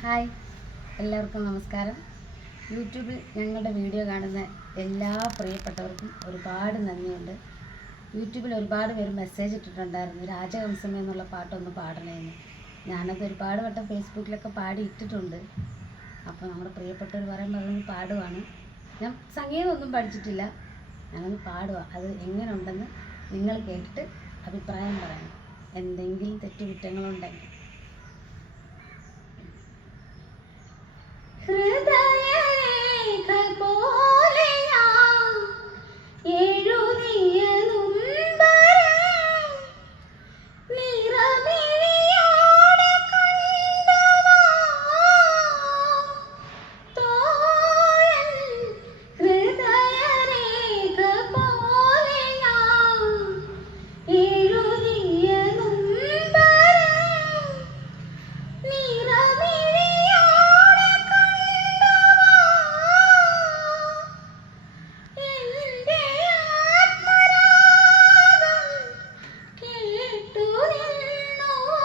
Hi, എല്ലാവർക്കും നമസ്കാരം. യൂട്യൂബിൽ ഞങ്ങളുടെ വീഡിയോ കാണുന്ന എല്ലാ പ്രിയപ്പെട്ടവർക്കും ഒരുപാട് നന്ദിയുണ്ട്. യൂട്യൂബിൽ ഒരുപാട് പേര് മെസ്സേജ് ഇട്ടിട്ടുണ്ടായിരുന്നു, രാജഹംസമേ എന്നുള്ള പാട്ടൊന്ന് പാടണമെന്ന്. ഞാനത് ഒരുപാട് വട്ടം ഫേസ്ബുക്കിലൊക്കെ പാടി ഇട്ടിട്ടുണ്ട്. അപ്പോൾ നമ്മുടെ പ്രിയപ്പെട്ടവർ പറയുമ്പോൾ അതൊന്ന് പാടുവാണ്. ഞാൻ സംഗീതമൊന്നും പഠിച്ചിട്ടില്ല, ഞാനൊന്ന് പാടുക. അത് എങ്ങനെ ഉണ്ടെന്ന് നിങ്ങൾ കേട്ടിട്ട് അഭിപ്രായം പറയണം. എന്തെങ്കിലും തെറ്റുകുറ്റങ്ങളുണ്ടെങ്കിൽ. ഹൃദയരേഖ പോലെ ഞാൻ എഴുതിയ നൊമ്പരം നിറമിഴിയോടെ കണ്ടവാ തോഴൻ. ഹൃദയരേഖ പോലെ ഞാൻ എഴുതിയ നൊമ്പരം നിറമിഴിയോടെ എന്റെ ആത്മരാഗം കേട്ടു നിന്നുവോ,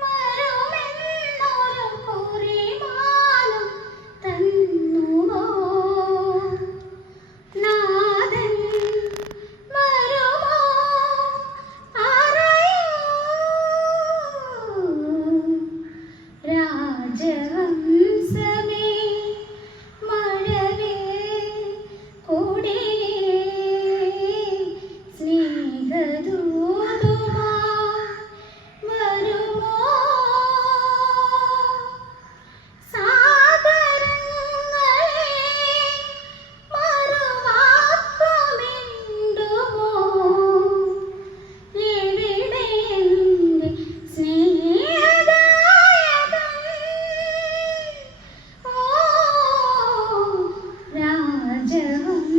മരമെന്നൊരു കുറിമാനം തന്നുവോ, നാഥൻ വരുമോ അറിയൂ, രാജഹംസമേ മഴവേ കുടിലേ സ്നേഹദൂതുമായി വരുമോ, സാഗരങ്ങളെ മറുവാക്കുമിണ്ടുമോ, എവിടെ എന്റെ സ്നേഹദായകൻ, ഓ രാജഹംസമേ.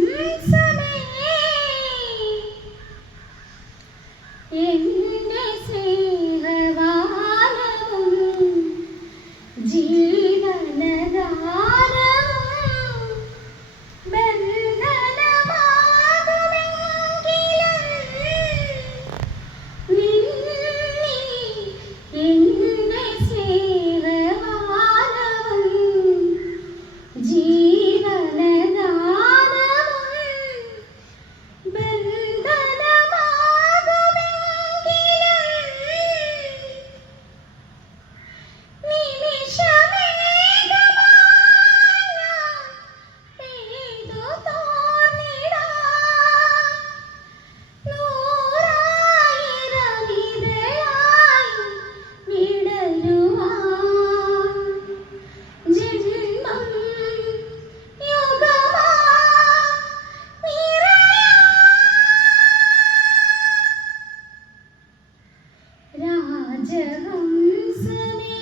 എന്റെ സ്നേഹവാനവും ജീവനഗാനവും ബന്ധനമാകുമെങ്കിലും നിന്നിൽ എന്റെ സ്നേഹവാനവും ജീവനഗാനവും ബന്ധനമാകുമെങ്കിലും നിമിഷമേകമായി ഞാൻ പെയ്തു തോർന്നിടാം, നൂറായിരം ഇതളായി വിടരുവാൻ. ജന്മം യുഗമാ നിറയാൻ രാജഹംസമേ.